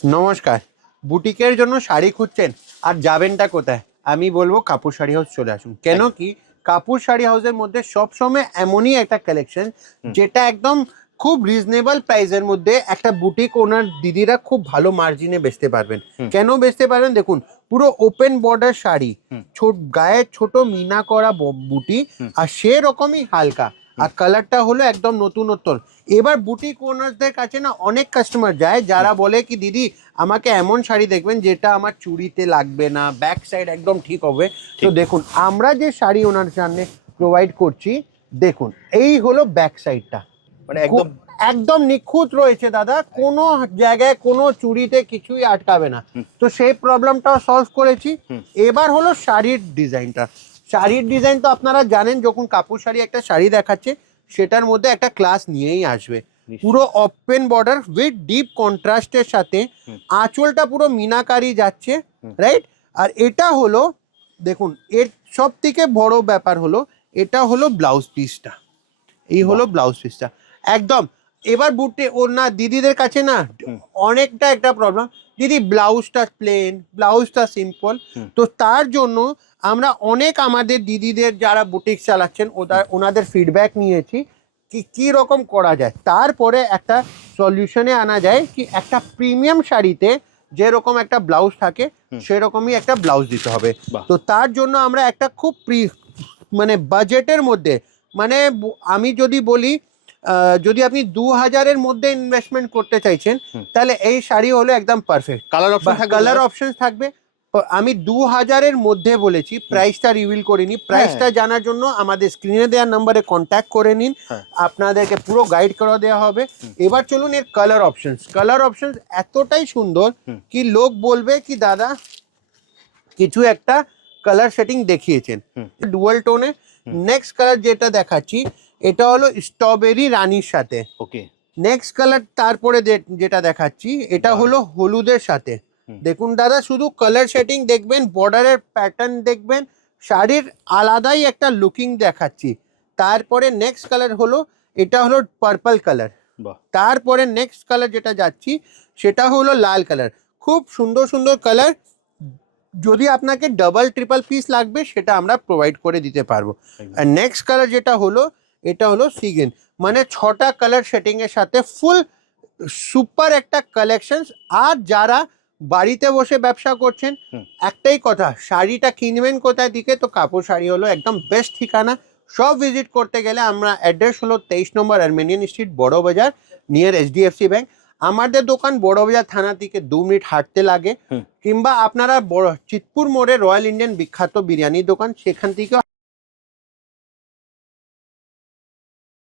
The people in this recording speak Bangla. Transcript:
নমস্কার। বুটিকের জন্য শাড়ি খুঁজছেন আর যাবেনটা কোথায়? আমি বলবো কাপুর শাড়ি হাউস চলে আসুন। কেন কি কাপুর শাড়ি হাউসের মধ্যে সবসময় এমনই একটা কালেকশন যেটা একদম খুব রিজনেবল প্রাইসের মধ্যে একটা বুটিক ওনার দিদিরা খুব ভালো মার্জিনে বেচতে পারবেন। কেন বেচতে পারবেন? দেখুন, পুরো ওপেন বর্ডার শাড়ি, গায়ে ছোট মিনা করা বুটি, আর সেরকমই হালকা, আর কালারটা হলো একদম নতুনত্ব। এবার বুটিক ওনারদের কাছে না অনেক কাস্টমার যায় যারা বলে কি দিদি আমাকে এমন শাড়ি দেখবেন যেটা আমার চুড়িতে লাগবে না, ব্যাক সাইড একদম ঠিক হবে। তো দেখুন আমরা যে শাড়ি ওনার সামনে প্রোভাইড করছি, দেখুন এই হলো ব্যাক সাইডটা, মানে একদম একদম নিখুঁত রয়েছে দাদা, কোনো জায়গায় কোনো চুড়িতে কিছুই আটকাবে না। তো সেই প্রবলেমটাও সলভ করেছি। এবার হলো শাড়ির ডিজাইনটা। শাড়ির ডিজাইন তো আপনারা জানেন, যখন কাপুর শাড়ি একটা শাড়ি দেখাচ্ছে সেটার মধ্যে একটা ক্লাস নিয়েই আসবে। পুরো ওপেন বর্ডার উইথ ডিপ কন্ট্রাস্টের সাথে আঁচলটা পুরো মিনাকারি যাচ্ছে, রাইট? আর এটা হলো, দেখুন এর সব থেকে বড় ব্যাপার হলো এটা হলো ব্লাউজ পিসটা। এই হলো ব্লাউজ পিসটা একদম। এবার বুটে ওর না দিদিদের কাছে না অনেকটা একটা প্রবলেম, দিদি ব্লাউজটা প্লেন, ব্লাউজটা সিম্পল। তো তার জন্য আমরা অনেক আমাদের দিদিদের যারা বুটিক চালাচ্ছেন ওনাদের ফিডব্যাক নিয়েছি কি রকম করা যায়, তারপরে একটা সলিউশনে আনা যায় কি একটা প্রিমিয়াম শাড়িতে যেরকম একটা ব্লাউজ থাকে সেরকমই একটা ব্লাউজ দিতে হবে। তো তার জন্য আমরা একটা খুব মানে বাজেটের মধ্যে, মানে আমি যদি বলি যদি আপনি 2000-এর মধ্যে ইনভেস্টমেন্ট করতে চাইছেন তাহলে এই শাড়ি হলো একদম পারফেক্ট। কালার অপশন থাকবে। আমি 2000-এর মধ্যে বলেছি, প্রাইসটা রিভিল করিনি। প্রাইসটা জানার জন্য আমাদের স্ক্রিনে দেওয়ার নাম্বারে কন্ট্যাক্ট করে নিন, আপনাদেরকে পুরো গাইড করে দেওয়া হবে। এবার চলুন এর কালার অপশনস এতটাই সুন্দর কি লোক বলবে কি দাদা কিছু একটা কালার সেটিং দেখিয়েছেন ডুয়াল টোনে। নেক্সট কালার যেটা দেখাচ্ছি এটা হলো স্ট্রবেরি রানীর সাথে। ওকে, নেক্সট কালার তারপরে যেটা দেখাচ্ছি এটা হলো হলুদের সাথে। দেখুন দাদা, শুধু কালার সেটিং দেখবেন, বর্ডারের প্যাটার্ন দেখবেন, শাড়ির আলাদাই একটা লুকিং দেখাচ্ছি। তারপরে নেক্সট কালার হলো এটা হলো পার্পল কালার। তারপরে নেক্সট কালার যেটা যাচ্ছি সেটা হলো লাল কালার। খুব সুন্দর সুন্দর কালার। যদি আপনাকে ডাবল ট্রিপল পিস লাগবে সেটা আমরা প্রোভাইড করে দিতে পারবো। আর নেক্সট কালার যেটা হলো এটা হলো সিগিন, মানে 6টা কালার সেটিং এর সাথে ফুল সুপার একটা কালেকশন। আর যারা বাড়িতে বসে ব্যবসা করছেন, একটাই কথা, শাড়িটা কিনবেন কোথায় দিকে, তো কাপুর শাড়ি হলো একদম বেস্ট ঠিকানা। সব ভিজিট করতে গেলে আমরা অ্যাড্রেস হলো 23 নম্বর আর্মেনিয়ান স্ট্রিট, বড় বাজার, নিয়ার HDFC ব্যাংক। আমাদের দোকান বড়বাজার থানা থেকে 2 মিনিট হাঁটতে লাগে, কিংবা আপনারা চিতপুর মোড়ে রয়্যাল ইন্ডিয়ান বিখ্যাত বিরিয়ানির দোকান, সেখান থেকে